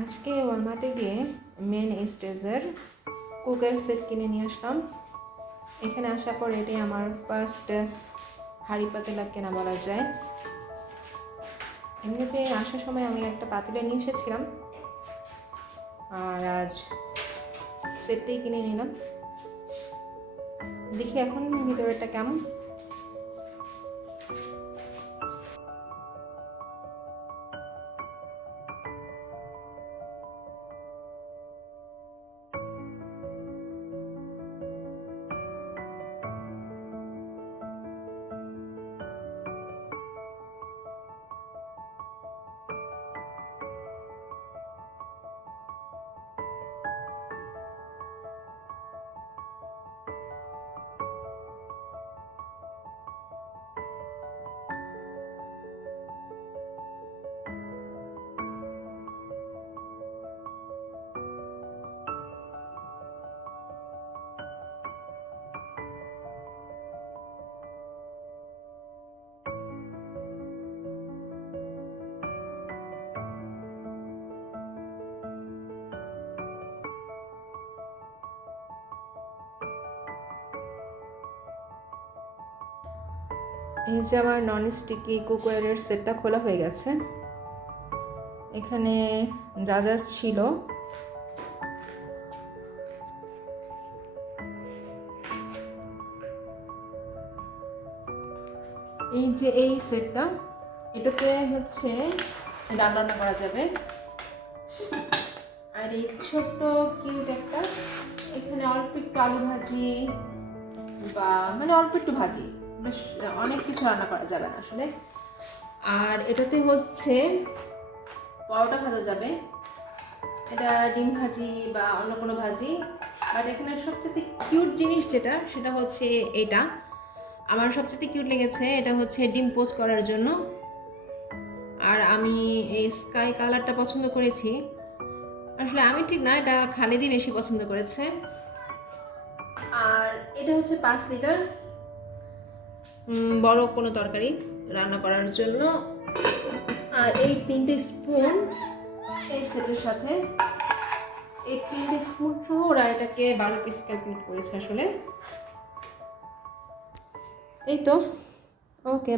আজকে ওয়ালমার্টে গিয়ে মেন স্টেজের কুকার সেট কিনে নিয়ে আসলাম। এখানে আসার পর এটাই আমার ফার্স্ট হাঁড়ি পাতিলা কেনা বলা যায়। এমনিতে আসার সময় আমি একটা পাতিলা নিয়ে এসেছিলাম, আর আজ সেটটাই কিনে নিলাম। দেখি এখন ভিতরেটা কেমন। এই যে আমার নন স্টিকি কুকওয়্যারের সেটটা খোলা হয়ে গেছে। এখানে যা যা ছিল এই যে এই সেটটা, এটাতে হচ্ছে ডাল রান্না করা যাবে। আর এই ছোট্ট কিউট একটা, এখানে অল্প একটু আলু ভাজি বা অল্প একটু ভাজি, বেশ অনেক কিছু রান্না করা যাবে না আসলে। আর এটাতে হচ্ছে পরোটা ভাজা যাবে, এটা ডিম ভাজি বা অন্য কোনো ভাজি। আর এখানে সবচেয়ে কিউট জিনিস যেটা, সেটা হচ্ছে এটা আমার সবচেয়ে কিউট লেগেছে। এটা হচ্ছে ডিম পোস্ট করার জন্য। আর আমি এই স্কাই কালারটা পছন্দ করেছি। আসলে আমি ঠিক না, এটা খালিদই বেশি পছন্দ করেছে। আর এটা হচ্ছে 5 লিটার বড় কোনো তরকারি রান্না করার জন্য। আর এই 3টে স্পুন এই সেটের সাথে, এই 3টে স্পুন সহ ওরা এটাকে 12 পিস ক্যালকুলেট করেছে আসলে। এই তো, ওকে।